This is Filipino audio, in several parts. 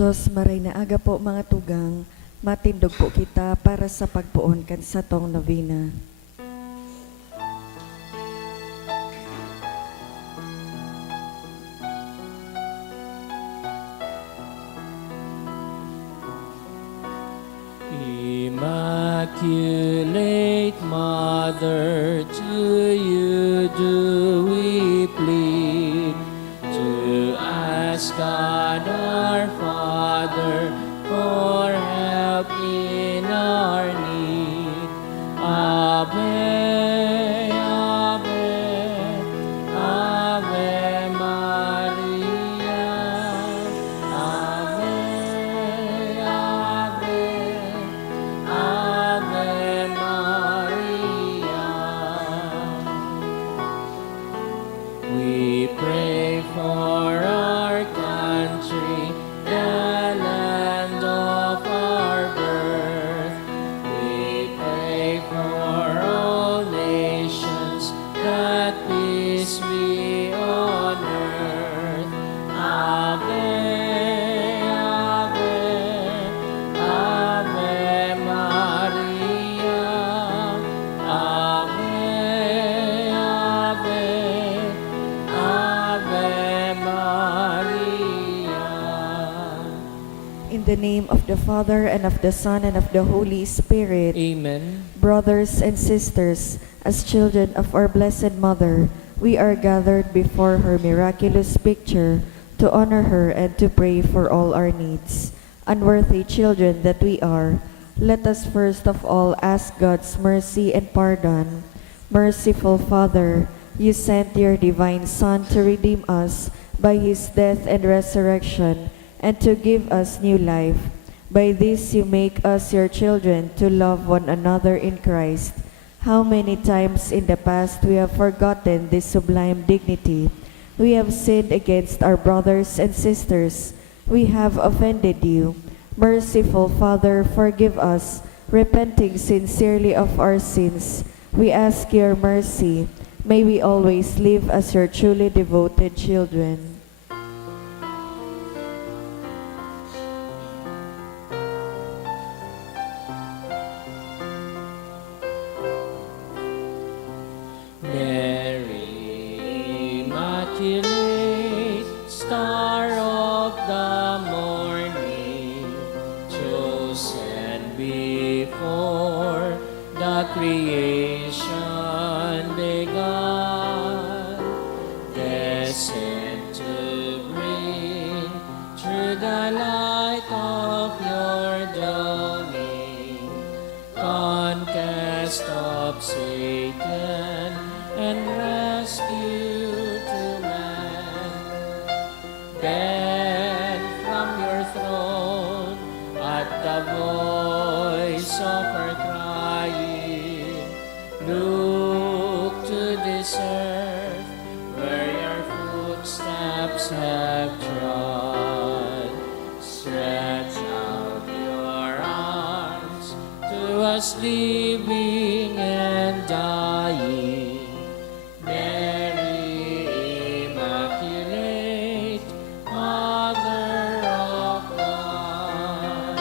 Diyos, maray na aga po mga tugang, matindog po kita para sa pagpuon kan sa tong novena. Immaculate Mother, to you do we plead, to ask God our Father for help in our need. Ave, Ave, Ave Maria. Ave, Ave, Ave Maria. We pray for our country, the land of our birth. We pray for all nations, that peace be on earth. Ave, Ave, Ave Maria. Ave, Ave, Ave Maria. In the name of the Father, and of the Son, and of the Holy Spirit. Amen. Brothers and sisters, as children of our Blessed Mother, we are gathered before her miraculous picture to honor her and to pray for all our needs. Unworthy children that we are, let us first of all ask God's mercy and pardon. Merciful Father, you sent your divine Son to redeem us by his death and resurrection, and to give us new life. By this you make us your children to love one another in Christ. How many times in the past we have forgotten this sublime dignity. We have sinned against our brothers and sisters. We have offended you. Merciful Father, forgive us, repenting sincerely of our sins. We ask your mercy. May we always live as your truly devoted children. Mary, Immaculate, Star of the morning, chosen before the creation began, destined to bring through the light of your dawning, conquest of Satan and rescue to man. Then from your throne, at the voice of her crying, look to this earth where your footsteps have trod. Stretch out your arms to us living and dying. Mary, Immaculate, Mother of God,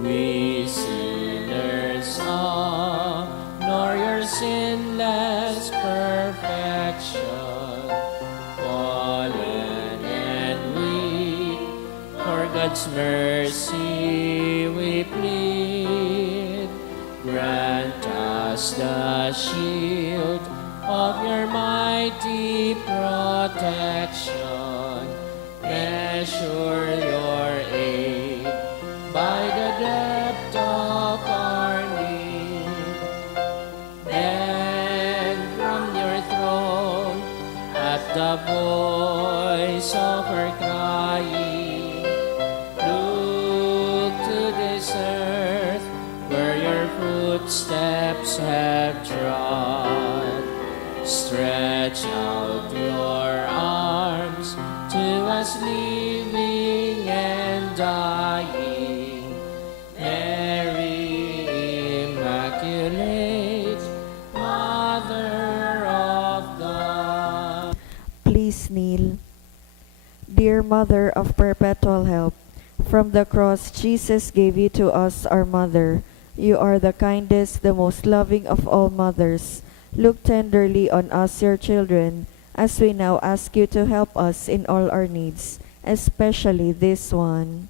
we sinners honor your sinless perfection, fallen and weak. For God's mercy we plead. Grant us the shield of your mighty protection. Measure your aid by the depth of our need. Then from your throne, at the voice of her crying, look to this earth where your footsteps have trod. Stretch out your arms to us living and dying. Mary, Immaculate, Mother of God. Please kneel. Dear Mother of perpetual help, from the cross Jesus gave you to us, our Mother. You are the kindest, the most loving of all mothers. Look tenderly on us, your children, as we now ask you to help us in all our needs, especially this one.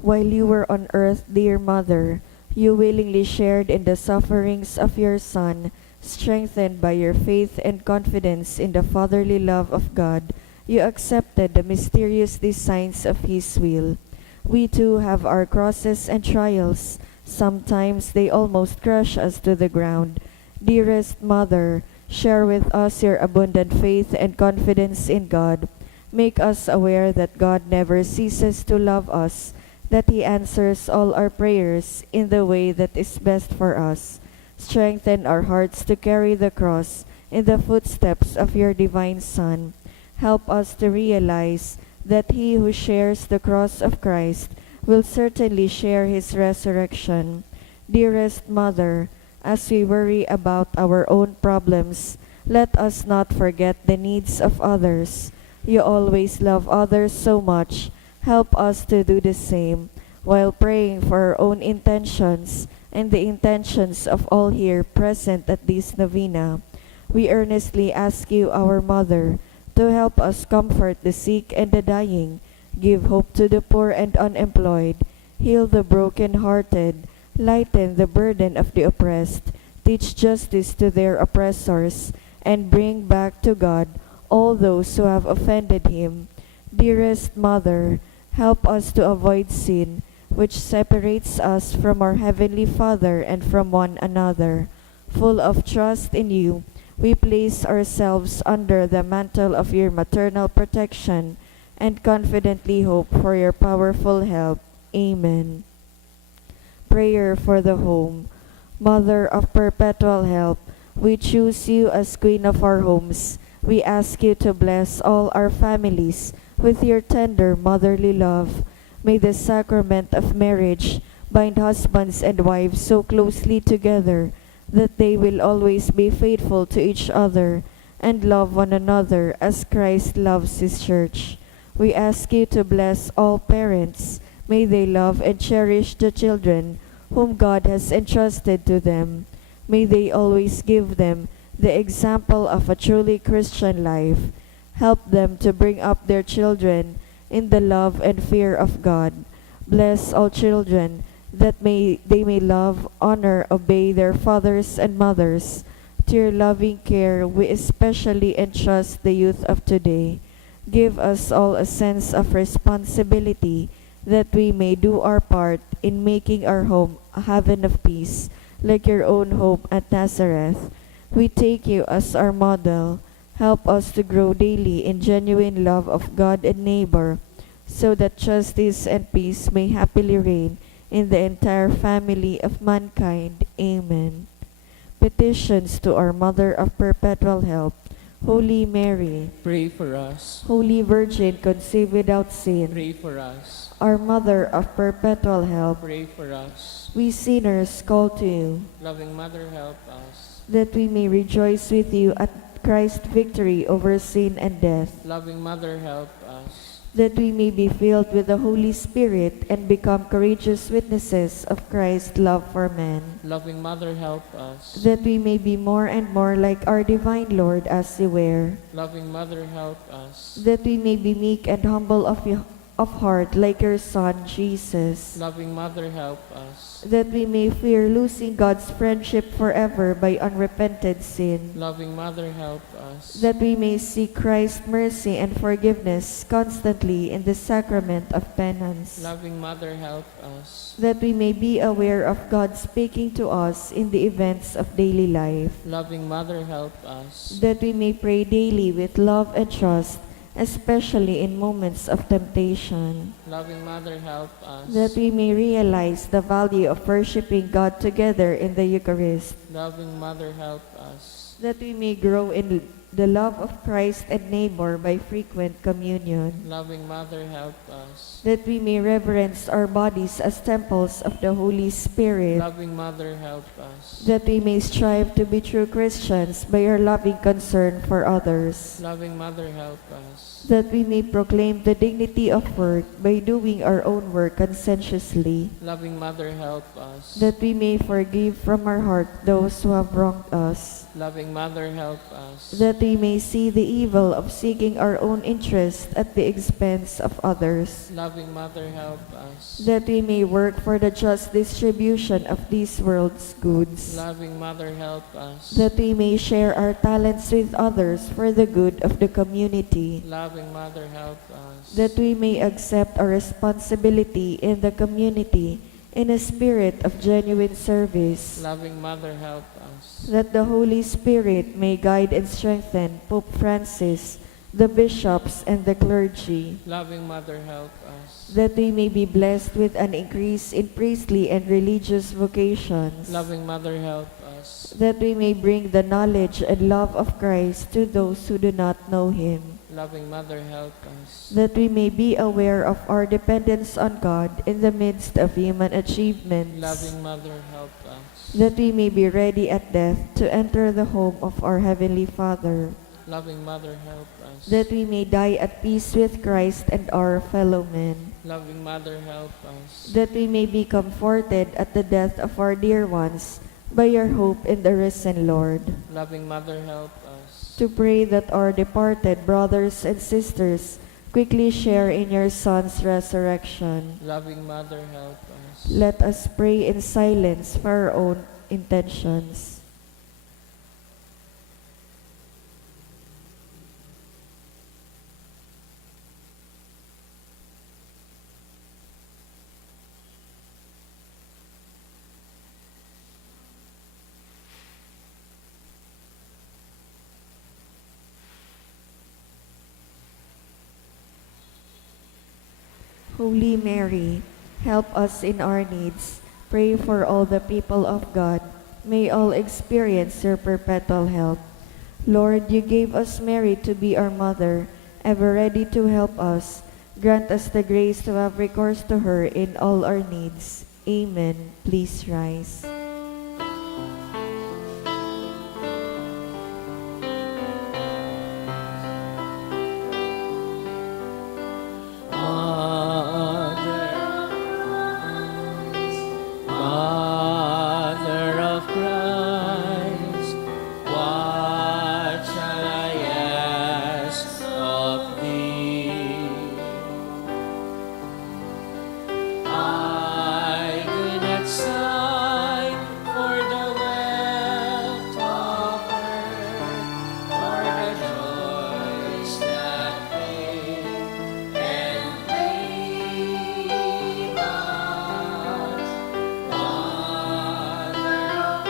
While you were on earth, dear Mother, you willingly shared in the sufferings of your Son, strengthened by your faith and confidence in the fatherly love of God. You accepted the mysterious designs of His will. We too have our crosses and trials. Sometimes they almost crush us to the ground. Dearest Mother, share with us your abundant faith and confidence in God. Make us aware that God never ceases to love us, that He answers all our prayers in the way that is best for us. Strengthen our hearts to carry the cross in the footsteps of your divine Son. Help us to realize that he who shares the cross of Christ will certainly share His resurrection. Dearest Mother, as we worry about our own problems, let us not forget the needs of others. You always love others so much. Help us to do the same, while praying for our own intentions and the intentions of all here present at this novena. We earnestly ask you, our Mother, to help us comfort the sick and the dying, give hope to the poor and unemployed, heal the broken-hearted, lighten the burden of the oppressed, teach justice to their oppressors, and bring back to God all those who have offended Him. Dearest Mother, help us to avoid sin, which separates us from our Heavenly Father and from one another. Full of trust in you, we place ourselves under the mantle of your maternal protection and confidently hope for your powerful help. Amen. Prayer for the home. Mother of perpetual help, we choose you as Queen of our homes. We ask you to bless all our families with your tender motherly love. May the sacrament of marriage bind husbands and wives so closely together that they will always be faithful to each other and love one another as Christ loves His church. We ask you to bless all parents. May they love and cherish the children whom God has entrusted to them. May they always give them the example of a truly Christian life. Help them to bring up their children in the love and fear of God. Bless all children that they may love, honor, obey their fathers and mothers. To your loving care, we especially entrust the youth of today. Give us all a sense of responsibility that we may do our part in making our home a haven of peace, like your own home at Nazareth. We take you as our model. Help us to grow daily in genuine love of God and neighbor, so that justice and peace may happily reign in the entire family of mankind. Amen. Petitions to our Mother of perpetual help. Holy Mary, Pray for us. Holy Virgin conceived without sin, Pray for us. our Mother of perpetual help, Pray for us. we sinners call to you, Loving Mother, help us. that we may rejoice with you at Christ's victory over sin and death, Loving Mother, help us. that we may be filled with the Holy Spirit and become courageous witnesses of Christ's love for men, Loving Mother, help us. that we may be more and more like our divine Lord as you were, Loving Mother, help us. that we may be meek and humble of heart like your Son, Jesus, Loving Mother, help us. that we may fear losing God's friendship forever by unrepented sin, Loving Mother, help us. that we may seek Christ's mercy and forgiveness constantly in the sacrament of penance, Loving Mother, help us. that we may be aware of God speaking to us in the events of daily life, Loving Mother, help us. that we may pray daily with love and trust, especially in moments of temptation, Loving Mother, help us. that we may realize the value of worshiping God together in the Eucharist, Loving Mother, help us. that we may grow in the love of Christ and neighbor by frequent communion, Loving Mother, help us. that we may reverence our bodies as temples of the Holy Spirit, Loving Mother, help us. that we may strive to be true Christians by our loving concern for others, Loving Mother, help us. that we may proclaim the dignity of work by doing our own work conscientiously, Loving Mother, help us. that we may forgive from our heart those who have wronged us, Loving Mother, help us. that we may see the evil of seeking our own interest at the expense of others, Loving Mother, help us. that we may work for the just distribution of this world's goods, Loving Mother, help us. that we may share our talents with others for the good of the community, Loving Mother, help us. that we may accept our responsibility in the community in a spirit of genuine service, Loving Mother, help us. that the Holy Spirit may guide and strengthen Pope Francis, the bishops, and the clergy, Loving Mother, help us. that we may be blessed with an increase in priestly and religious vocations, Loving Mother, help us. that we may bring the knowledge and love of Christ to those who do not know Him, Loving Mother, help us. that we may be aware of our dependence on God in the midst of human achievements, Loving Mother, help us. that we may be ready at death to enter the home of our Heavenly Father, Loving Mother, help us. that we may die at peace with Christ and our fellow men, Loving Mother, help us. that we may be comforted at the death of our dear ones by your hope in the risen Lord, Loving Mother, help us. to pray that our departed brothers and sisters quickly share in your Son's resurrection. Loving Mother, help us. Let us pray in silence for our own intentions. Holy Mary, help us in our needs. Pray for all the people of God. May all experience your perpetual help. Lord, you gave us Mary to be our mother, ever ready to help us. Grant us the grace to have recourse to her in all our needs. Amen. Please rise. Mother of Christ, what shall I ask of thee? I do not sigh for the wealth of earth, for the joys that fade and leave us. Mother of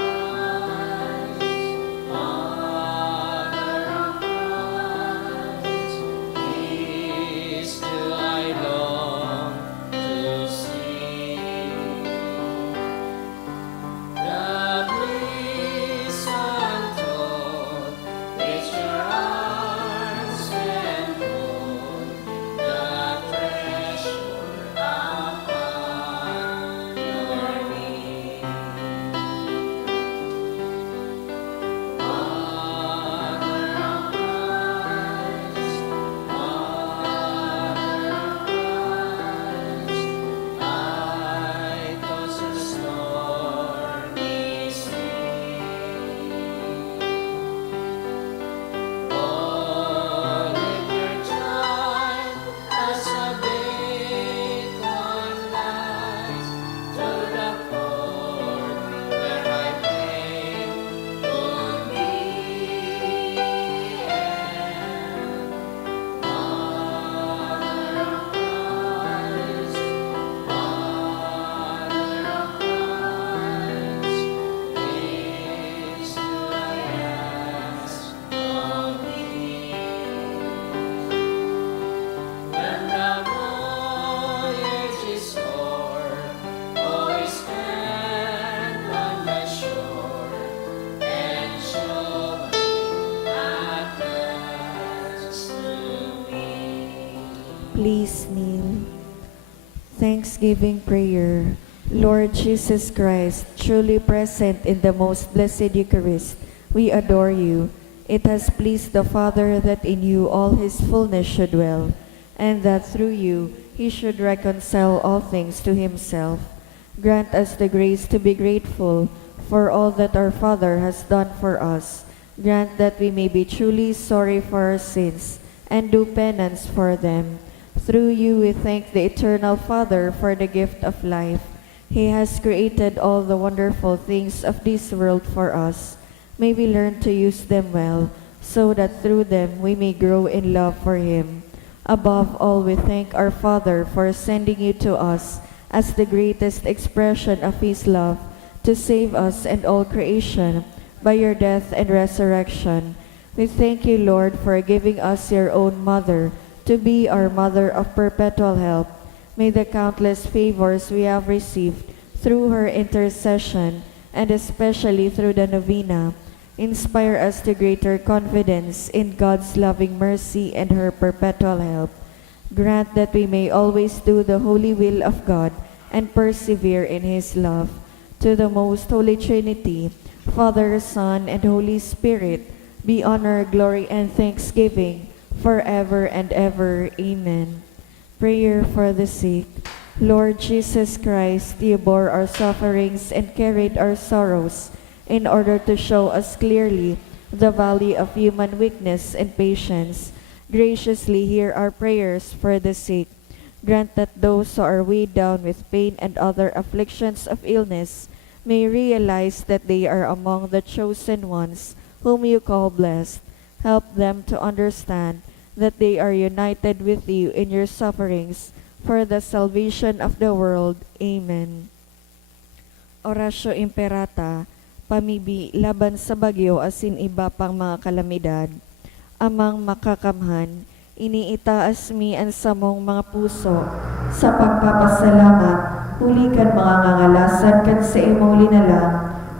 Please kneel. Thanksgiving prayer. Lord Jesus Christ, truly present in the most blessed Eucharist, we adore you. It has pleased the Father that in you all his fullness should dwell, and that through you he should reconcile all things to himself. Grant us the grace to be grateful for all that our Father has done for us. Grant that we may be truly sorry for our sins and do penance for them. Through you we thank the Eternal Father for the gift of life. He has created all the wonderful things of this world for us. May we learn to use them well, so that through them we may grow in love for Him. Above all, we thank our Father for sending you to us as the greatest expression of His love to save us and all creation by your death and resurrection. We thank you, Lord, for giving us your own mother to be our mother of perpetual help. May the countless favors we have received through her intercession, and especially through the novena, inspire us to greater confidence in God's loving mercy and her perpetual help. Grant that we may always do the holy will of God and persevere in His love. To the most Holy Trinity, Father, Son, and Holy Spirit, be honor, glory, and thanksgiving forever and ever. Amen. Prayer for the sick. Lord Jesus Christ, you bore our sufferings and carried our sorrows in order to show us clearly the value of human weakness and patience. Graciously hear our prayers for the sick. Grant that those who are weighed down with pain and other afflictions of illness may realize that they are among the chosen ones whom you call blessed. Help them to understand that they are united with you in your sufferings for the salvation of the world. Amen. Oratio Imperata, pamibi laban sa bagyo asin iba pang mga kalamidad. Amang makakamhan, iniitaas mi ang samong mga puso sa pagpapasalamat, hulikan mga ngangalasan kan sa imong linalang,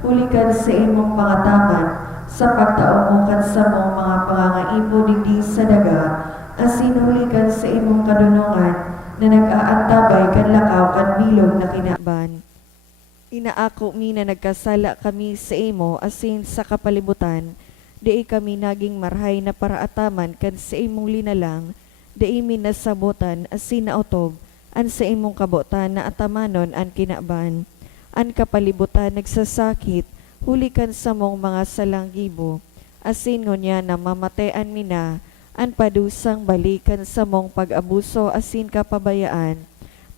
hulikan sa imong pangataman, sa pagtaumokan sa mong mga pangangaipo digdi sa daga, asin hulikan sa imong kadunungan na nag-aantabay kan lakaw kan bilog na kinaban. Inaako mi na nagkasala kami sa imo asin sa kapalibutan, di kami naging marhay na paraataman kan sa imong linalang, di mi nasabutan asin nautob, an sa imong kabutan na atamanon an kinaban. An kapalibutan nagsasakit, hulikan sa mong mga salanggibo, asin ngunya na mamatean mina, an padusang balikan sa mong pag-abuso asin kapabayaan,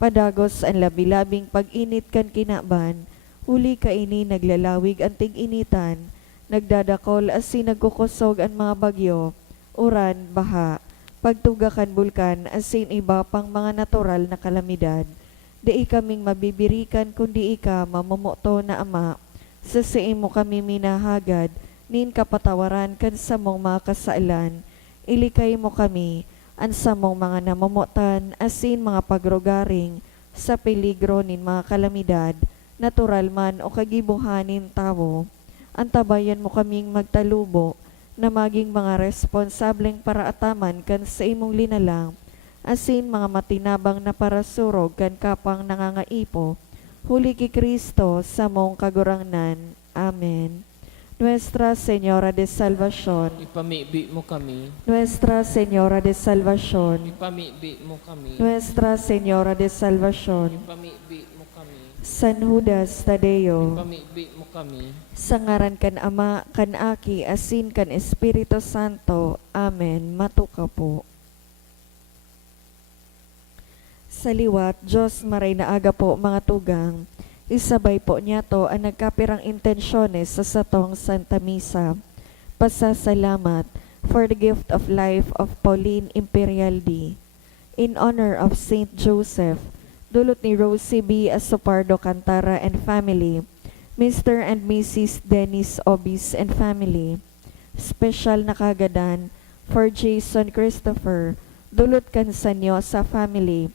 padagos ang labi-labing pag-init kan kinaban, huli ka ini naglalawig ang tig-initan, nagdadakol asin nagkukusog ang mga bagyo, uran, baha, pagtugakan bulkan asin iba pang mga natural na kalamidad. Di kaming mabibirikan kundi ika mamumuto na Ama, sa mo kami minahagad, nin kapatawaran kan sa mong mga kasailan, ilikay mo kami, an sa mong mga namumutan, asin mga pagrugaring, sa peligro nin mga kalamidad, natural man o kagibuhanin tao. Antabayan mo kaming magtalubo, na maging mga responsableng paraataman kan sa imong linalang, asin mga matinabang na parasurog kan kapang nangangaipo, huli ki Kristo sa mong kagurangnan. Amen. Nuestra Señora de Salvación, Ipamibi mo kami. Nuestra Señora de Salvación, Ipamibi mo kami. Nuestra Señora de Salvación, Ipamibi mo kami. San Judas Tadeo, Ipamibi mo kami. sa ngaran kan Ama, kan Aki, asin kan Espiritu Santo. Amen. Matuka po. Sa liwat, Diyos maray na aga po mga tugang, isabay po niya to ang nagkapirang intensyones sa satong Santa Misa. Pasasalamat for the gift of life of Pauline Imperialdi. In honor of Saint Joseph, dulot ni Rosie B. Asopardo Cantara and family, Mr. and Mrs. Dennis Obis and family. Special na kagadan for Jason Christopher, dulot kan sanyo sa family,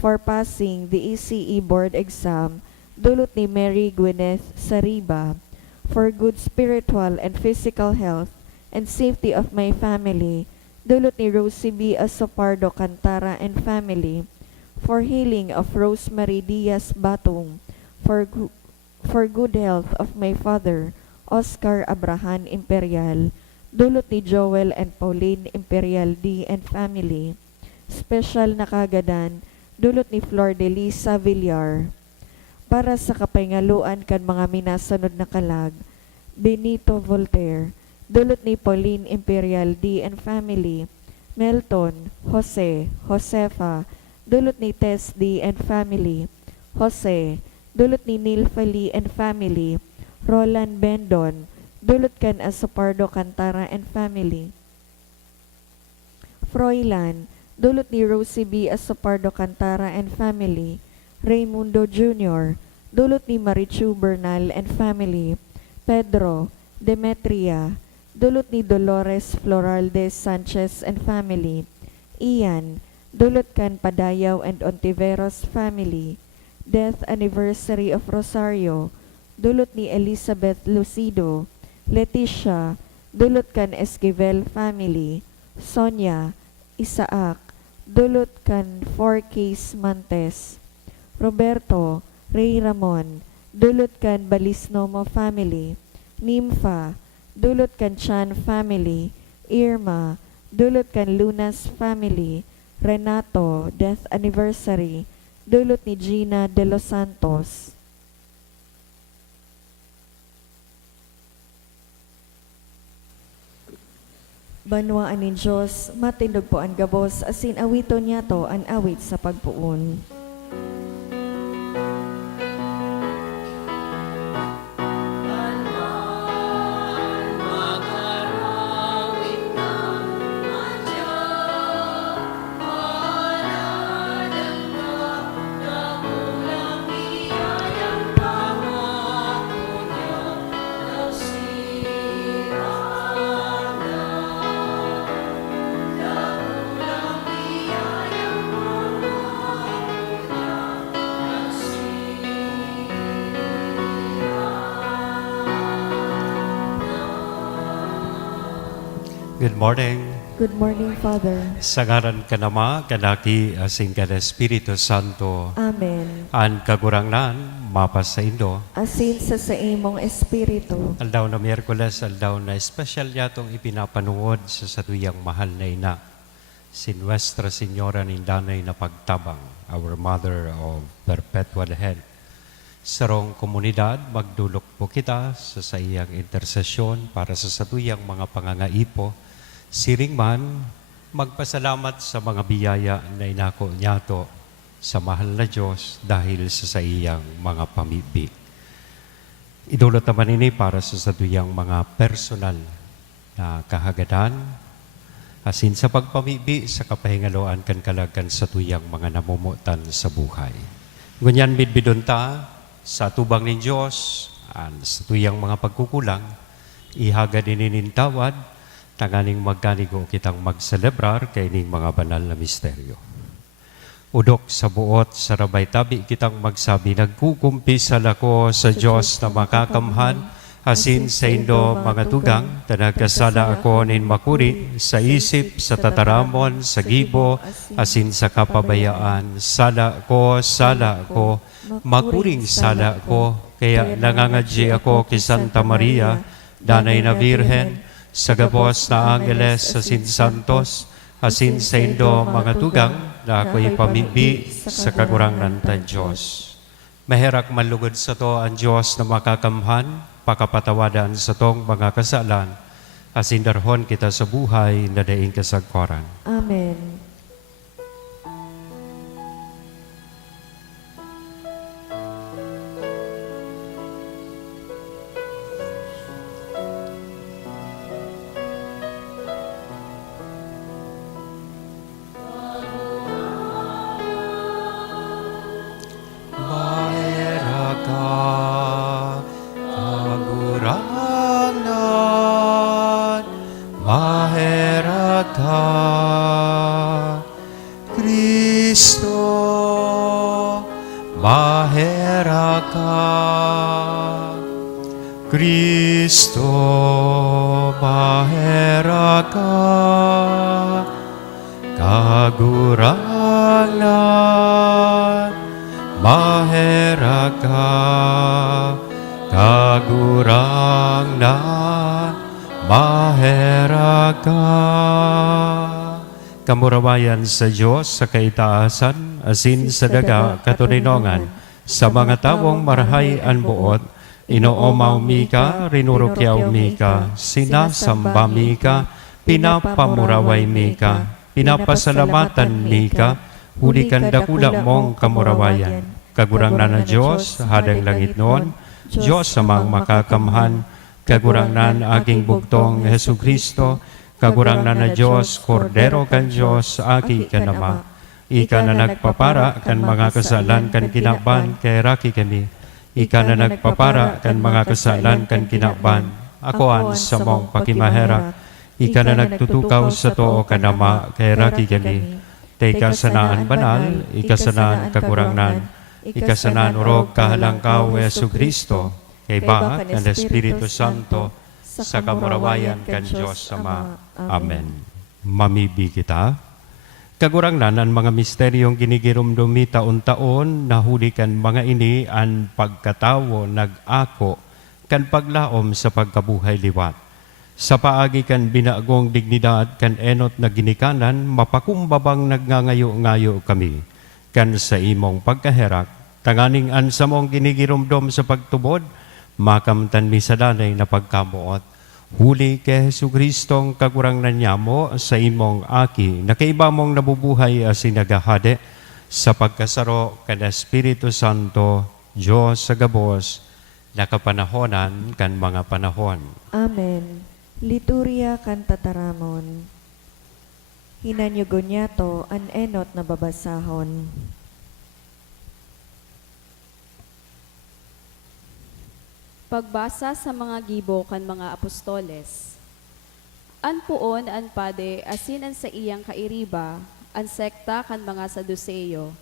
for passing the ECE board exam, dulot ni Mary Gwyneth Sariba, for good spiritual and physical health and safety of my family, dulot ni Rosie B. Asopardo Cantara and family, for healing of Rosemary Diaz Batong, for good health of my father, Oscar Abrahan Imperial, dulot ni Joel and Pauline Imperial D. and family, special na kagadan, dulot ni Flor de Lisa Villar, para sa kapaingaluan kan mga minasunod na kalag, Benito Voltaire, dulot ni Pauline Imperial D. and family, Melton, Jose, Josefa, dulot ni Tess D. and family, Jose, dulot ni Nilfali and family, Roland Bendon, dulot kan Asopardo Cantara and family, Froilan, dulot ni Rosie B. Asopardo Cantara and family, Raimundo Jr., dulot ni Marichu Bernal and family, Pedro, Demetria, dulot ni Dolores Floraldes Sanchez and family, Ian, dulot kan Padayaw and Ontiveros family, death anniversary of Rosario, dulot ni Elizabeth Lucido, Leticia, dulot kan Esquivel family, Sonia, Isaac, dulot kan 4Ks Mantes, Roberto, Ray Ramon, dulot kan Balisnomo family, Nympha, dulot kan Chan family, Irma, dulot kan Lunas family, Renato, death anniversary, dulot ni Gina de los Santos. Banwaan ni Diyos, matindog po ang gabos, asin awito niya to ang awit sa pagpuon. Good morning. Good morning, Father. Sa ngaran ka nama, kanaki asin ka na Espiritu Santo, Amen. an kagurangnan, mapas sa Indo. Asin sa imong espiritu, Aldaw na Miyerkules, aldaw na espesyal yatong ipinapanuod sa satuyang mahal na ina, si Nuestra Señora Nindanay na Pagtabang, our Mother of Perpetual Health. Sarong komunidad, magdulok po kita sa iyang intersesyon para sa satuyang mga pangangaipo. Siring man, magpasalamat sa mga biyaya na inako niyato sa mahal na Diyos dahil sa iyang mga pamibig. Idulot naman ini para sa satuyang mga personal na kahagadan, asin sa pagpamibi sa kapahingaloan kan kalagan sa tuyang mga namumutan sa buhay. Ngunyan bidbidunta sa tubang ni Diyos, sa tuyang mga pagkukulang, ihaga din inintawad, tanganing magkanigo kitang magselebrar kay ning mga banal na misteryo. Udok sa buot, sa rabay tabi kitang magsabi, nagkukumpisal ako sa Diyos na makakamhan, asin sa Indo mga tugang, tanagkasala ako nin makuri, sa isip, sa tataramon, sa gibo, asin sa kapabayaan, sala ko, makuring sala ko, kaya nangangadji ako kay Santa Maria, Danay na Virhen, sa gabos na Angeles, asin Santos, asin sa Indo mga tugang, na ako'y pamigbi sa kagurangan ta Diyos. Maherak malugod sa to ang Diyos na makakamhan, pakapatawadan sa tong mga kasalan, asin darhon kita sa buhay na daing kasagkoran. Amen. Cristo, mahera ka. kagurangan, maheraga, kagurangan, maheraga. Kamurawayan sa Diyos sa kaitaasan, asin sa daga katuninongan, sa mga tawong marahay an buot, inoomaw mi ka, rinurukyaw mi ka, sinasamba mi ka, pinapamuraway mi ka, pinapasalamatan mi ka, huli kan dakula mong kamurawayan. Kagurangnan na Diyos, hadang langit noon, Diyos samang makakamhan, kagurangnan aking bugtong Hesu Kristo, kagurangnan na Diyos, Kordero kan Diyos, aki kanama. Ika na nagpapara kan mga kasalan kan kinaban, kay raki kami. Ika na nagpapara kan mga kasalan kan kinaban, akoan sa mong pakimaherak. Ika na nagtutukaw sa too kanama, kay raki kami. Teka sanaan banal, ikasanaan kagurangnan, ikasanaan urog kahalangkaw Yesu Kristo, kay baak kan Espiritu Santo, sa kamurawayan kan Diyos Ama. Amen. Mamibi kita. Kagurangnan ang mga misteryong ginigirumdumi taon-taon, nahuli kan mga ini ang pagkatawo nag-ako kan paglaom sa pagkabuhay liwat. Sa paagi kan binaagong dignidad kan enot na ginikanan, mapakumbabang nagngangayo-ngayo kami. Kan sa imong pagkaherak, tanganing an sa mong ginigirumdom sa pagtubod, makamtan mi sa danay na pagkamuot. Huli kay Hesu Kristong kagurangnan niya mo sa imong aki, na kaiba mong nabubuhay as sinagahade sa pagkasaro kan Espiritu Santo, Diyos sa gabos, nakapanahonan kan mga panahon. Amen. Liturya kan tataramon. Hinanyugon niya to an enot na babasahon. Pagbasa sa mga gibo kan mga apostoles. An puon an pade asin an sa iyang kairiba, an sekta kan mga Saduceo.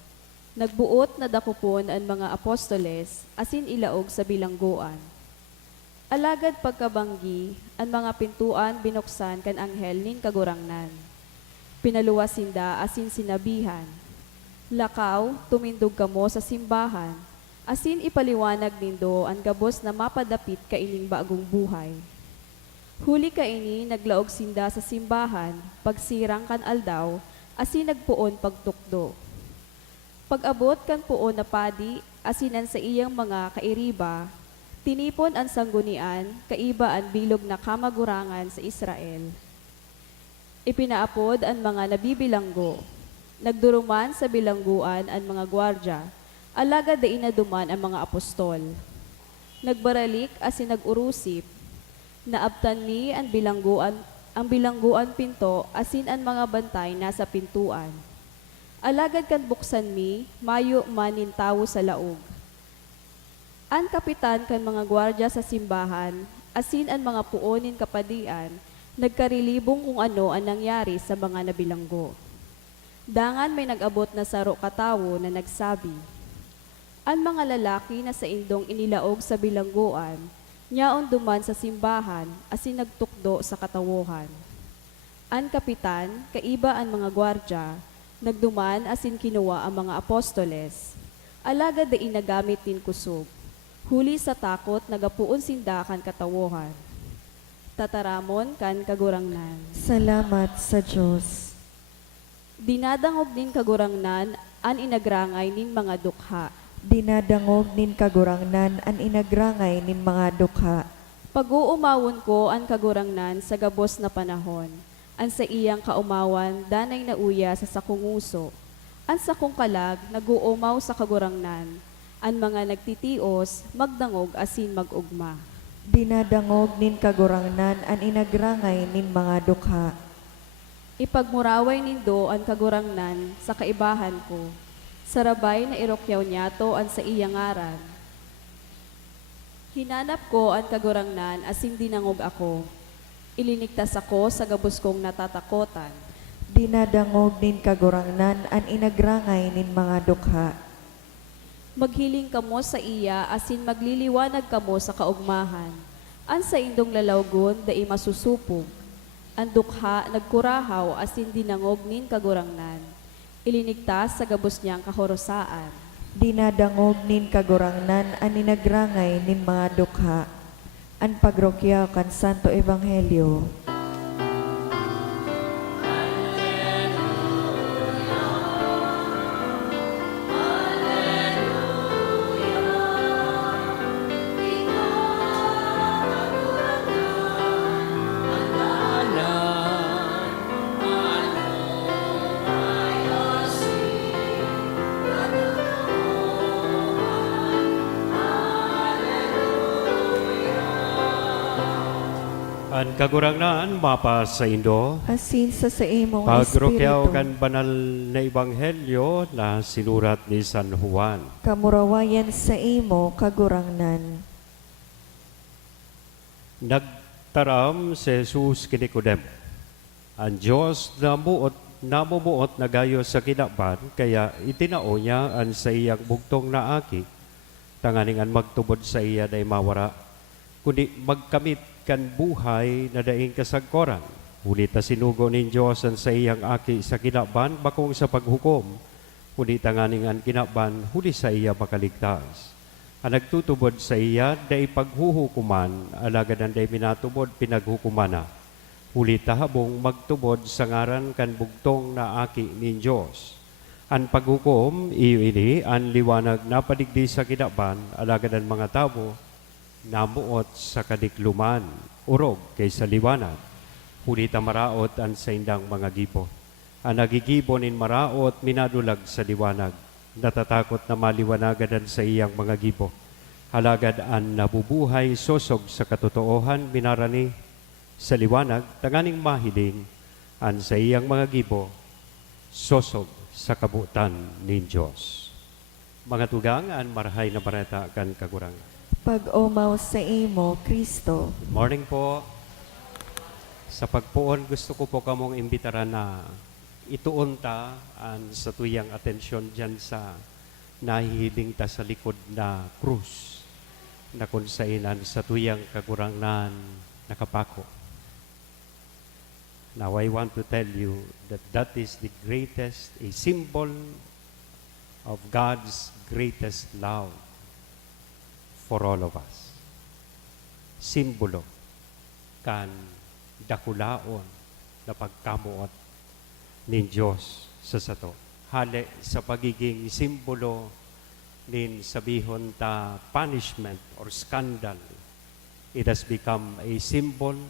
Nagbuot na dakupon an mga apostoles asin ilaog sa bilangguan. Alagad pagkabanggi, an mga pintuan binuksan kan anghel nin kagurangnan. Pinaluwasinda asin sinabihan, lakaw, tumindog kamo sa simbahan, asin ipaliwanag nindo ang gabos na mapadapit kaining bagong buhay. Huli kaini naglaog sinda sa simbahan, pagsirang kan aldaw, asin nagpuon pagtukdo. Pag-abot kan puon na padi, asinan sa iyang mga kairiba, tinipon ang sanggunian, kaiba ang bilog na kamagurangan sa Israel. Ipinaapod ang mga nabibilanggo, nagduruman sa bilangguan ang mga gwardya, alagad da inaduman ang mga apostol. Nagbaralik asin nag-urusip, naabtan mi ang bilangguan pinto asin ang mga bantay nasa pintuan. Alagad kan buksan mi, mayo manin tawo sa laog. Ang kapitan kan mga gwardya sa simbahan, asin ang mga puonin kapadian, nagkarilibong kung ano ang nangyari sa mga nabilanggo. Dangan may nag-abot na saro katawo na nagsabi, ang mga lalaki na sa indong inilaog sa bilangguan, nyaon duman sa simbahan, asin nagtukdo sa katawohan. Ang kapitan, kaiba ang mga gwardya, nagduman asin kinuha ang mga apostoles. Alagad da inagamit din kusog. Huli sa takot, nagapuon sindakan katawohan. Tataramon kan kagurangnan. Salamat sa Diyos. Dinadangog din kagurangnan, an inagrangay nin mga dukha. Dinadangog nin kagurangnan an inagrangay nin mga dukha. Pag-uumawon ko ang kagurangnan sa gabos na panahon. An sa iyang kaumawan, danay na uya sa sakunguso. An sakong kalag, nag-uumaw sa kagurangnan. An mga nagtitios, magdangog asin mag-ugma. Dinadangog nin kagurangnan an inagrangay nin mga dukha. Ipagmuraway nindo ang kagurangnan sa kaibahan ko. Sarabay na irokyaw niya to an sa iyang ngaran. Hinanap ko ang kagurangnan asing dinangog ako. Ilinigtas ako sa gabos kong natatakotan. Dinadangog nin kagurangnan an inagrangay nin mga dukha. Maghiling kamo sa iya asin magliliwanag kamo sa kaugmahan. An sa indong lalawgon dai masusupog. Ang dukha nagkurahaw asin dinangog nin kagurangnan. Ilinigtas sa gabos niyang kahorosaan. Dinadangog nin kagurangnan ani nagrangay nin mga dukha. An pagrokya kan Santo Ebanghelyo. An kagurangnan mapa sa Indo, Asin sa imong pagrokyaw espiritu. kan banal na ebanghelyo na sinurat ni San Juan. Kamurawayan sa imo kagurangnan. Nagtaram si Jesus kini Nicodemo. Ang Diyos namumuot na gayo sa kinaban, kaya itinao niya ang sa iyang bugtong na aki, tanganing ang magtubod sa iya na mawara, kundi magkamit kan buhay na daing kasagkoran. Huli ta sinugo nin Diyos ang sa iyang aki sa kinaban, bakong sa paghukom, kundi tanganing ang kinaban, huli sa iya makaligtas. Ang nagtutubod sa iya, day paghuhukuman, alagad ang day minatubod, pinaghukumana. Huli tahabong magtubod sa ngaran kan bugtong na aki nin Diyos. Ang paghukom, iyo ini, ang liwanag na padigdi sa kinaban, alagad ang mga tabo, namuot sa kadikluman, urog kaysa liwanag. Huli ta maraot ang sa indang mga gibo. Ang nagigibo nin maraot, minadulag sa liwanag. Natatakot na maliwanagadan sa iyang mga gibo. Halagad ang nabubuhay sosog sa katotoohan, minarani sa liwanag, tanganing mahiling ang sa iyang mga gibo, sosog sa kabutan ni Diyos. Mga tugang, ang marahay na bareta kan kagurangan. Pag-umaw sa imo, Kristo. Good morning po. Sa pagpuon, gusto ko po kamong imbitaran na ituon ta ang sa tuyang atensyon dyan sa nahihiling ta sa likod na krus na kung sainan sa tuyang kagurangan nakapako. Now, I want to tell you that that is the greatest, a symbol of God's greatest love for all of us. Simbolo kan dakulaon na pagkamuot ni Diyos sa sato. Hali sa pagiging simbolo nin sabihon ta punishment or scandal, it has become a symbol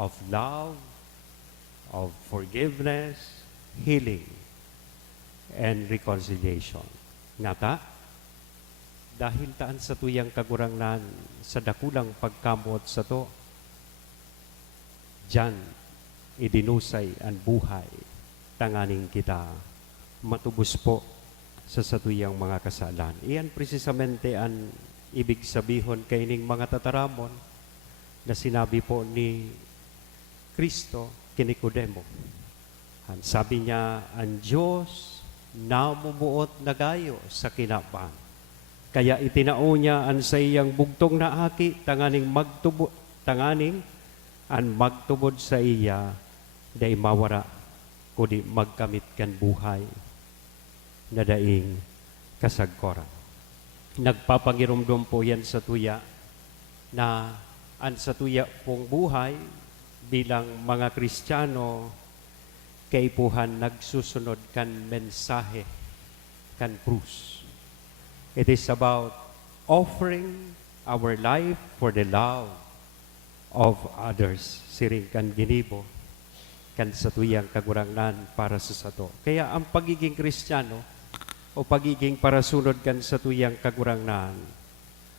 of love, of forgiveness, healing, and reconciliation. Ngata, dahil taan sa tuyang kagurangnan sa dakulang pagkamot sa to, diyan idinusay ang buhay, tanganing kita matubos po sa satuyang mga kasalan. Iyan precisamente ang ibig sabihon kaining mga tataramon na sinabi po ni Kristo kini Nicodemo. Sabi niya, ang Diyos namumuot na gayo sa kinaban. Kaya itinao niya ang sa iyang bugtong na aki, tanganing ang magtubod sa iya, day mawara, kundi magkamit kan buhay na daing kasagkoran. Nagpapangirumdum po yan sa tuya na ang sa tuya pong buhay bilang mga Kristiyano, kaipuhan nagsusunod kan mensahe, kan krus. It is about offering our life for the love of others. Siring kan ginibo, kan sa tuyang kagurangnan para sa sato. Kaya ang pagiging Kristiyano o pagiging parasunod kan sa tuyang kagurangnan,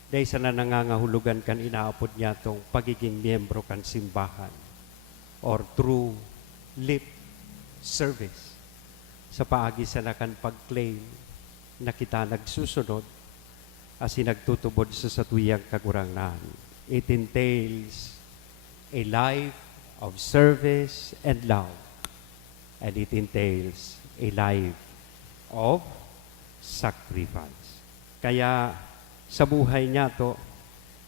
dahil sa nangangahulugan kan inaapod niya tong pagiging miyembro kan simbahan or through lip service. Sa paagi sa nakan pag-claim na kita nagsusunod as nagtutubod sa satuyang kagurangnan. It entails a life of service and love. And it entails a life of sacrifice. Kaya sa buhay niya to,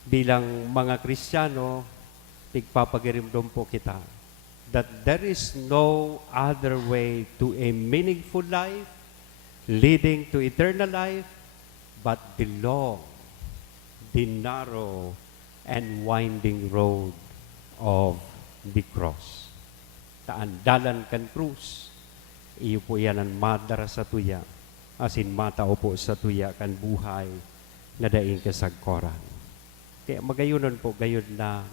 bilang mga Kristiyano, tigpapagirimdom po kita that there is no other way to a meaningful life leading to eternal life but the long, the narrow, and winding road of the cross. Taandalan kan krus, iyo po yan ang madara sa tuya, asin matao po sa tuya kan buhay na daing kasagkoran. Kaya magayunon po, gayon na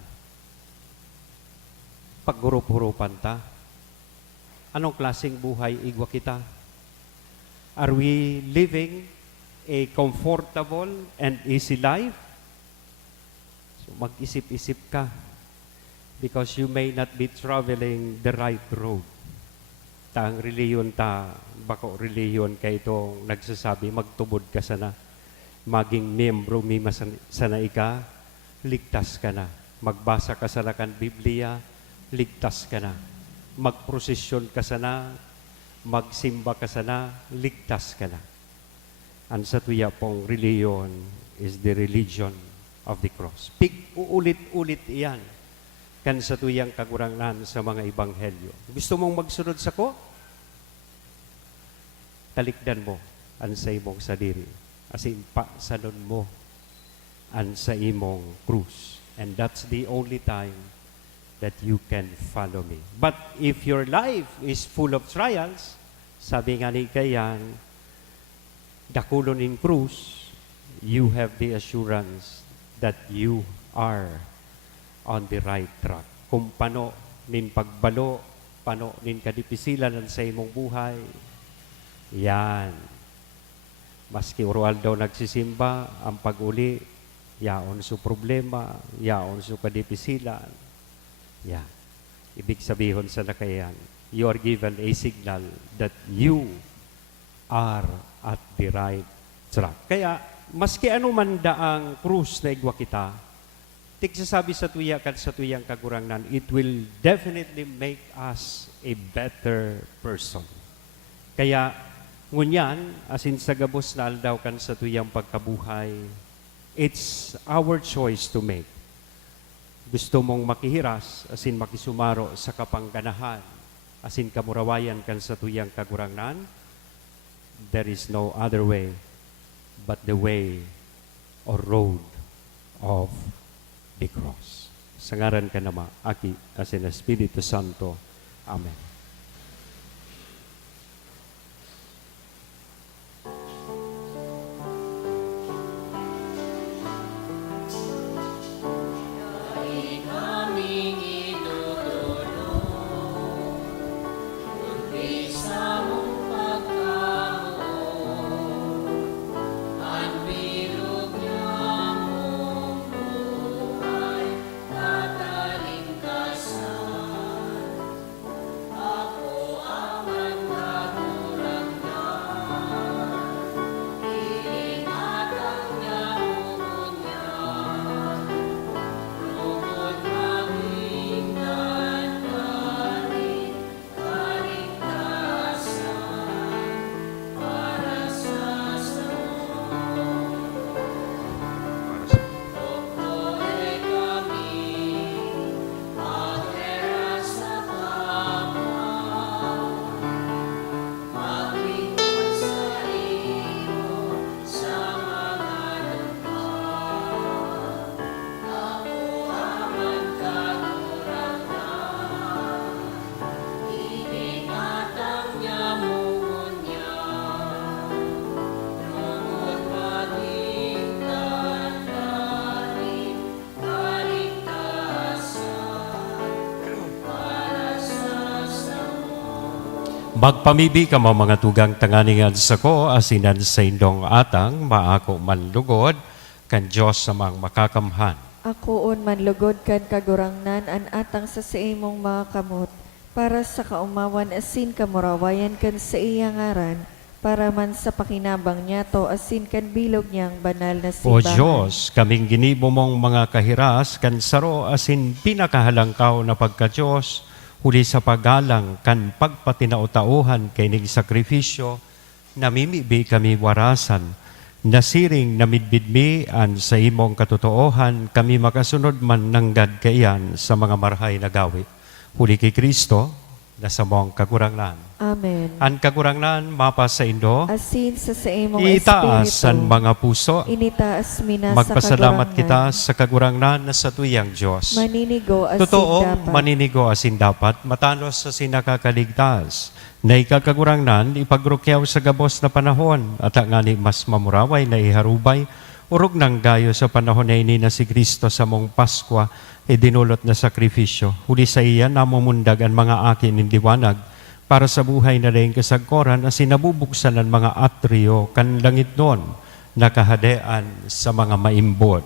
paggurup-hurupan ta. Anong klaseng buhay igwa kita? Are we living a comfortable and easy life? So mag-isip-isip ka because you may not be traveling the right road. Taang reliyon ta, bako reliyon ka itong nagsasabi, magtubod ka sana, maging miyembro mi sana ika, ligtas ka na. Magbasa ka sana kan Biblia, ligtas ka na. Magprosesyon ka sana, magsimba ka sana, ligtas ka na. Ang sa tuya pong reliyon is the religion of the cross. Uulit-ulit iyan kan sa tuyang kagurangan sa mga ebanghelyo. Gusto mong magsunod sa ko? Talikdan mo ang sa imong sadiri. Asin pa sanon mo ang sa imong krus. And that's the only time that you can follow me. But if your life is full of trials, sabi nga ni kayan, dakulon in krus, you have the assurance that you are on the right track. Kung pano nin pagbalo, pano nin kadipisilan sa imong buhay, yan. Maski oral daw nagsisimba, ang pag-uli, yaon su problema, yaon su kadipisilan. Yan. Ibig sabihin sa nakayan, you are given a signal that you are at the right track. Kaya, maski ano man daang krus na igwa kita, tigsasabi sa tuya kan sa tuyang kagurangnan, it will definitely make us a better person. Kaya, ngunyan, asin sa gabos na aldaw kan sa tuyang pagkabuhay, it's our choice to make. Gusto mong makihiras, asin makisumaro sa kapangganahan, asin kamurawayan kan sa tuyang kagurangnan, there is no other way but the way or road of the cross. Sa ngaran ka nama, Aki, asin Espiritu Santo. Amen. Magpamibi ka mga tugang tanganingan sa ko, asinan sa indong atang, maako manlugod, kan Diyos sa mga makakamhan. Akoon manlugod kan kagurangnan an atang sa imong mga kamot, para sa kaumawan asin kamurawayan kan sa iyang ngaran, para man sa pakinabang niya to asin kan bilog niyang banal na O simbahan. Diyos, kaming ginibo mong mga kahiras, kan saro asin pinakahalangkaw na pagka-Diyos, huli sa paggalang kan pagpatinao-tauhan kay ning sakripisyo, namimibi kami warasan, nasiring namidbidmi an sa imong katotoohan, kami makasunod man nanggad kayan sa mga marhay na gawi. Huli kay Kristo, nasa mong kagurangnan. Amen. Ang kagurangnan, mapa sa Indo, Asin sa imong itaas ang espiritu, mga puso. initaas mina sa Magpasalamat kagurangan. kita sa kagurangnan na sa tuyang Diyos. Maninigo asin Totoong dapat. maninigo asin dapat, matanos sa sinakakaligtas. Na ikakagurangnan, ipagrukyaw sa gabos na panahon, at ang ngani mas mamuraway na iharubay, urog ng gayo sa panahon na ini na si Kristo sa mong Paskwa, dinulot na sakripisyo. Huli sa iya, namumundag ang mga akin indiwanag, para sa buhay na rin kasagkoran, as sinabubuksan ang mga atryo kan langit nun, nakahadean sa mga maimbod.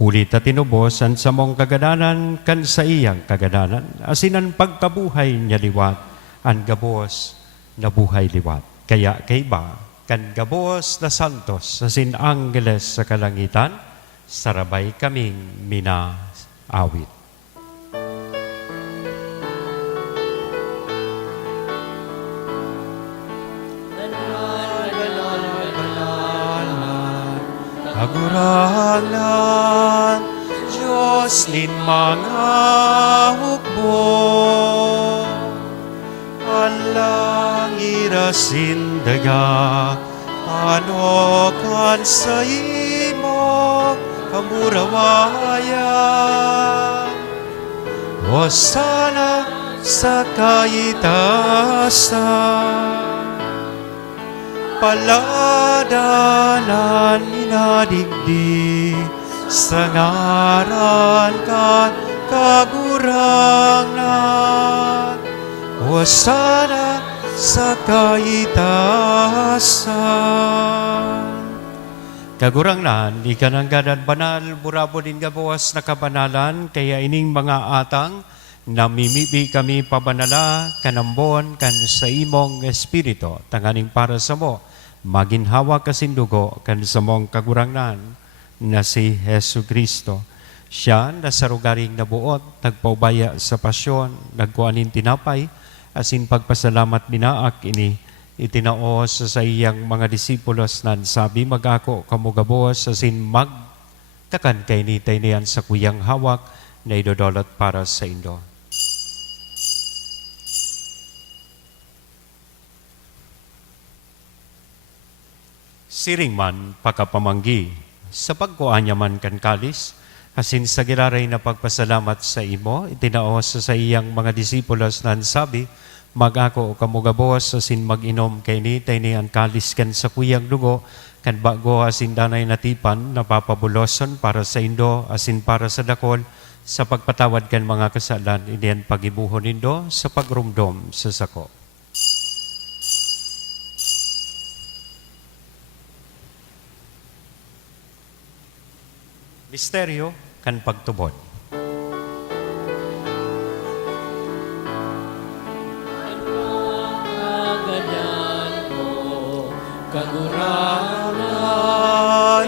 Huli ta tinubosan sa mong kagadanan, kan sa iyang kagadanan, asin ang pagkabuhay niya liwat, ang gabos na buhay liwat. Kaya kay ba, kan gabos na santos, asin angeles sa kalangitan, sarabay kaming minaawit. Kagurangan, Diyos nin mga hukbo, alang irasindaga, ano kan sa imo, kamurawayan. Hosana sa kaitasan, paladanan inadigdi sa ngaran kan kagurangan. Hosana sa kaitasan. Kagurangan, ikanang gadan banal, burabo din gabawas na kabanalan, kaya ining mga atang, namimibi kami pabanala, kanambon, kan sa imong espiritu, tanganing para sa mo, maginhawa kasindugo, kan sa mong kagurangan, na si Hesu Kristo. Siya, nasa rugaring nabuot, nagpaubaya sa pasyon, nagkuanin tinapay, asin pagpasalamat binaak ini, itinaos sa iyang mga disipulos nan sabi, magako kamugabos, asin magkakan kay nitay niyan sa kuyang hawak, na idodolot para sa Indo. Siring man pakapamanggi, sa pagkuanya man kan kalis, asin sa giraray na pagpasalamat sa imo, itinaos sa iyang mga disipulos nan sabi, magako kamugabos asin mag-inom kay ni ni ang kalis kan sa kuyang dugo, kan bago asin danay natipan, napapabuloson para sa Indo, asin para sa dakol, sa pagpatawad kan mga kasalan, indian pagibuhon nindo sa pagrumdom sa sako. Misteryo kan pagtubod. Kagadan mo, kagurangan,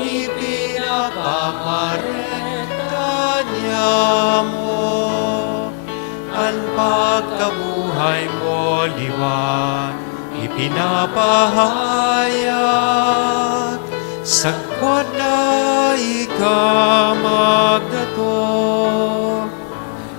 ipinapamarenta niya mo, ang pagkabuhay mo liwan, ipinapahayag, sagwad na ikamagdato.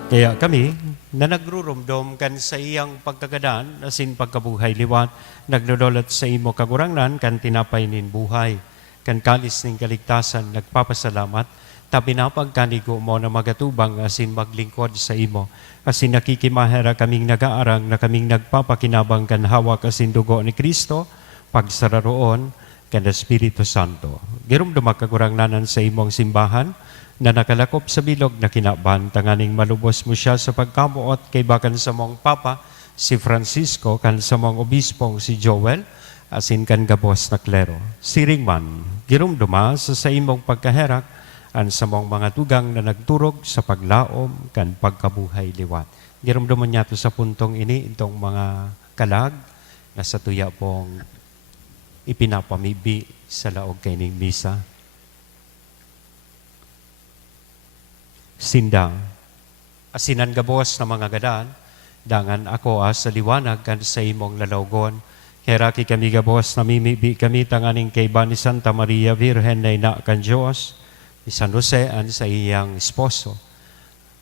Kaya kami, na nagrurumdom kan sa iyang pagkagadan, asin pagkabuhay liwat, nagdodolot sa imo kagurangnan, kan tinapay nin buhay, kan kalis nin kaligtasan, nagpapasalamat, tapinapag kanigo mo na magatubang, asin maglingkod sa imo, asin nakikimahera kaming nagaarang, na kaming nagpapakinabang kan hawak asin dugo ni Kristo, pagsararoon, kan Espiritu Santo. Girumdum kagurangnanan sa imong simbahan, na nakalakop sa bilog na kinaban, tanganing malubos mo siya sa pagkamuot kay bakan sa mong Papa, si Francisco, kan sa mong obispong si Joel, asin kan gabos na klero. Siring man, girumduma sa imong pagkaherak, an sa mong mga tugang na nagturog sa paglaom, kan pagkabuhay liwat. Girumduman niya to sa puntong ini, itong mga kalag, na sa tuya pong ipinapamibi sa laog kay ning misa. Sindang, asinan gabos na mga gadan, dangan ako sa liwanag kan sa imong lalawgon, heraki kami gabos na mimibi kami tanganing kay ba ni Santa Maria Virgen na ina kan Diyos, ni San Jose an sa iyang esposo,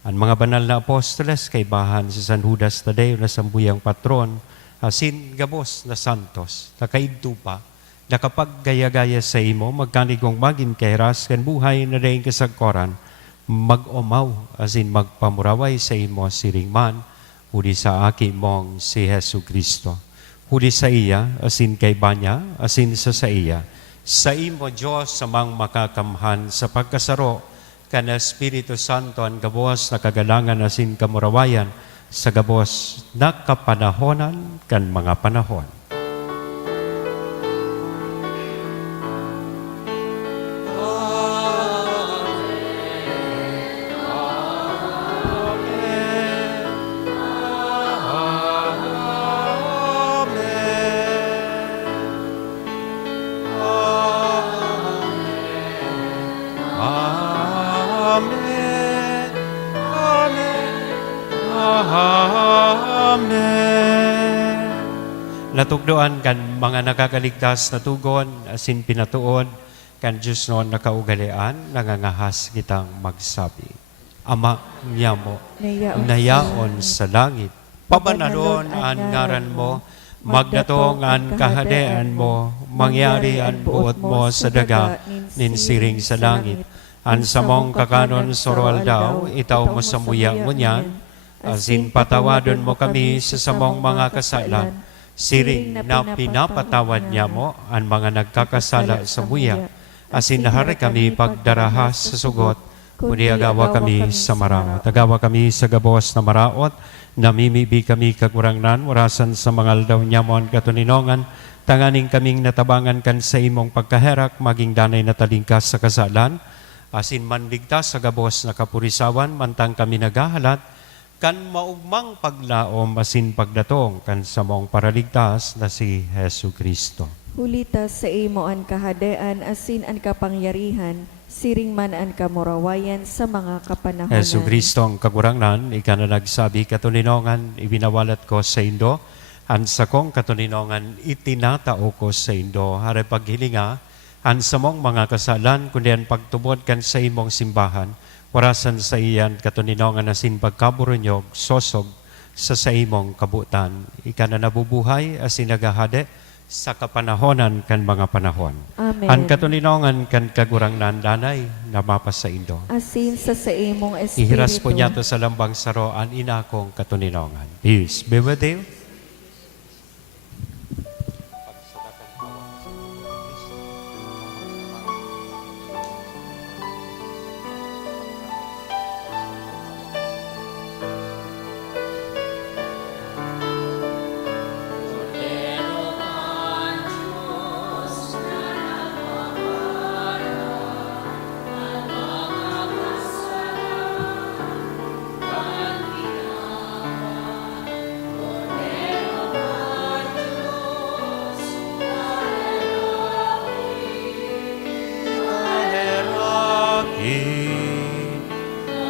Ang mga banal na apostoles kay bahan si San Judas Tadeo na sambuyang patron, asin gabos na santos, nakaidto pa, nakapaggaya-gaya sa imo, magkanigong maging kairas, kan buhay na daing kasagkoran, mag-umaw, asin magpamuraway sa imo siring man, huli sa aki mong si Hesu Kristo. Huli sa iya, asin kay banya, asin sa iya. Sa imo, Diyos, samang makakamhan sa pagkasaro, kan Espiritu Santo ang gabos na kagalangan asin kamurawayan, sa gabos na kapanahonan kan mga panahon. Amen. Amen. Natugdoan kan mga nakakaligtas na tugon, asin pinatuon, kan Diyos noon nakaugalian, nangangahas kitang magsabi. Ama niyamo, nayaon sa langit, pabanaron ang ngaran mo, magdatong ang kahadean mo, mangyari ang buot mo sa daga, ninsiring sa langit. Ang samong kakanon sorwal daw, itaw mo sa muya mo niyan, asin patawadon mo kami sa samong mga kasalan, siring na pinapatawad niya mo ang mga nagkakasala sa muya, asin nahari kami pagdarahas sa sugot, kundi agawa kami sa maraot. Agawa kami sa gabos na maraot, namimibi kami kagurangnan, warasan sa mga aldaw niya mo ang katuninongan, tanganing kaming natabangan kan sa imong pagkaherak, maging danay na talingkas sa kasalan, asin manligtas sa gabos na kapurisawan, mantang kami nagahalat, kan maugmang paglaom asin pagdatong kan samong paraligtas na si Hesu Kristo. Hulitas sa imo ang kahadean asin ang kapangyarihan, siring man ang kamurawayan sa mga kapanahonan. Hesu Kristo ang kagurangnan, ika na nagsabi katuninongan, ibinawalat ko sa Indo, ang sakong katuninongan, itinatao ko sa Indo, hari paghilinga, ang samong mga kasalan, kundi ang pagtubod kan sa imong simbahan, warasan sa iyan katuninongan asin pagkaburunyog, sosog sa imong kabutan. Ika na nabubuhay asin nagahade sa kapanahonan kan mga panahon. Amen. Ang katuninongan kan kagurangnan danay na mapas sa Indo. Asin sa imong espiritu. Ihiras po niya to sa lambang saro ang ina kong katuninongan. Peace be with you.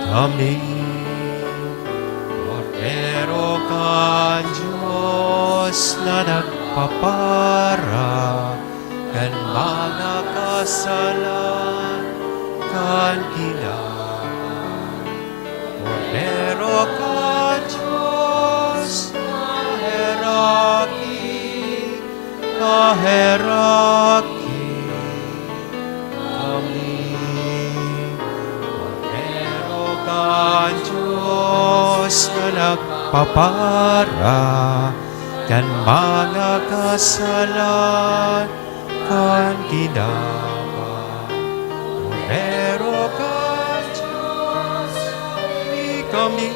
Kami, Cordero ka, Diyos na nagpapara, kan mga kasalan, kan kinaban. Cordero ka, Diyos na heraki, kami. Diyos na nagpapara, kan mga kasalan, kan ginawa. Cordero ka, Diyos, kami.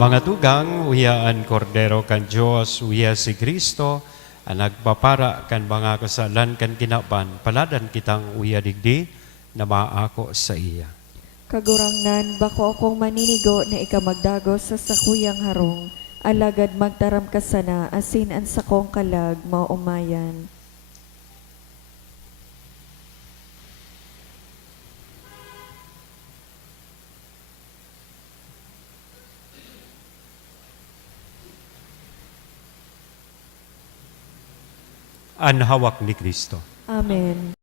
Mga tugang, uyaan Cordero kan Diyos, uya si Kristo, ang nagpapara kan mga kasalan kan kinaban, paladan kitang uya digdi na maako sa iya. Kagurangnan, bako akong maninigo na ikamagdagos sa sakuyang harong, alagad magtaram ka sana, asin ang sakong kalag maumayan. ang hawak ni Kristo. Amen.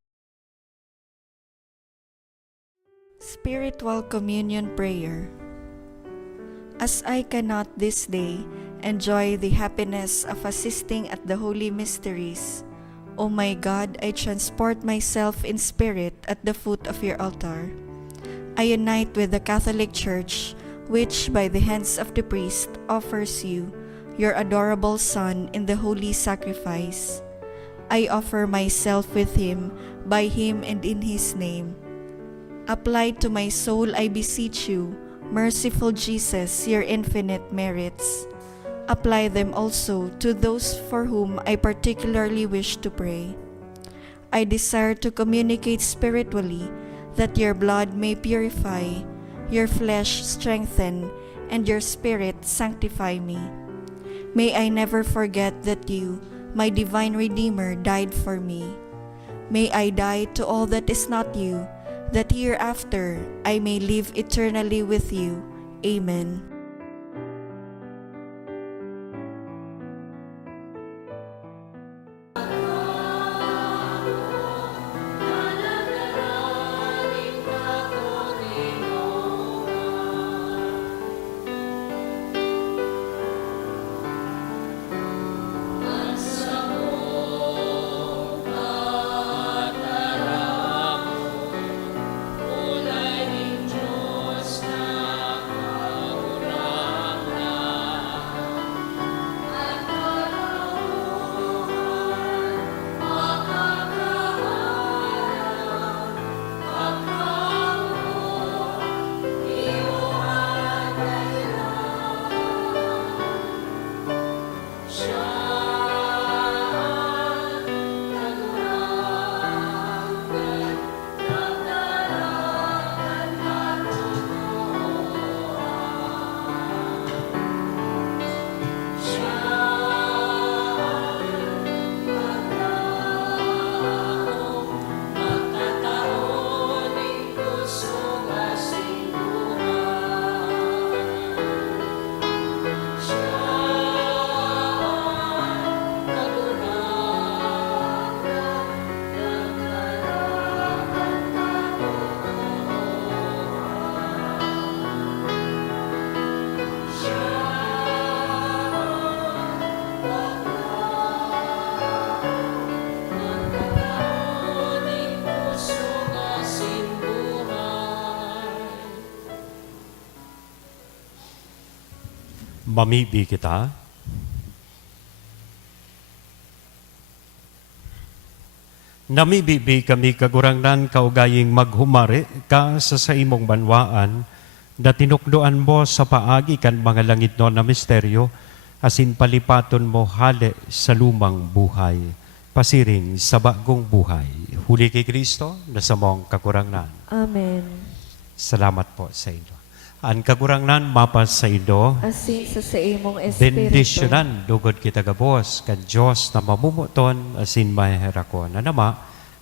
Spiritual Communion Prayer. As I cannot this day enjoy the happiness of assisting at the holy mysteries, O my God, I transport myself in spirit at the foot of your altar. I unite with the Catholic Church, which by the hands of the priest offers you your adorable Son in the holy sacrifice. I offer myself with him, by him and in his name. Apply to my soul, I beseech you, merciful Jesus, your infinite merits. Apply them also to those for whom I particularly wish to pray. I desire to communicate spiritually, that your blood may purify, your flesh strengthen, and your spirit sanctify me. May I never forget that you, my divine Redeemer, died for me. May I die to all that is not you, that hereafter I may live eternally with you. Amen. Mamibi kita. Namibibi kami kagurangnan kaugaying maghumari ka sa imong banwaan, na tinukdoan mo sa paagi kan mga langit no na misteryo, asin palipaton mo hali sa lumang buhay, pasiring sa bagong buhay. Huli kay Kristo, nasa mong kagurangnan. Amen. Salamat po sa inyo. Ang kagurangnan mapas sa inyo, Asin sa imong espiritu. bendisyonan dugod kita gabos kan Dios na mamumuton asin mahera ko na nama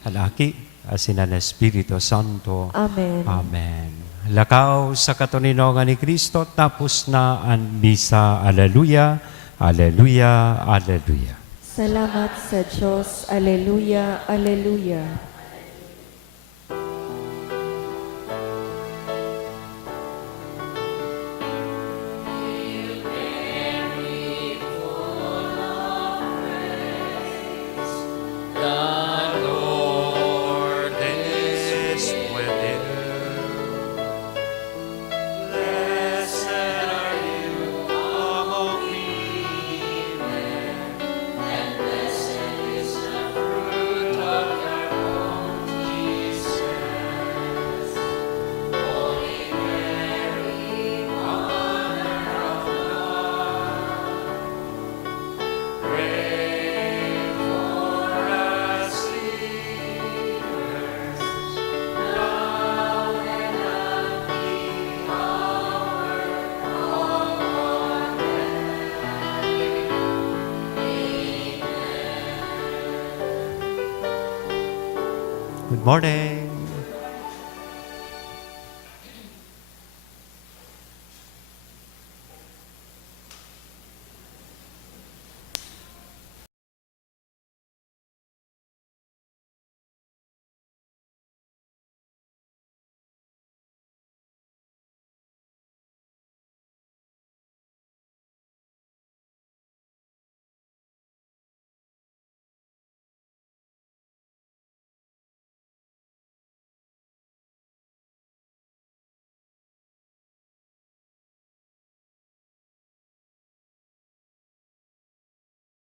alaki asin ang Espiritu Santo. Amen. Amen. Lakaw sa katuninongan ni Kristo, tapos na ang misa. Alleluia, alleluia, alleluia. Salamat sa Diyos. Alleluia, alleluia. Good morning.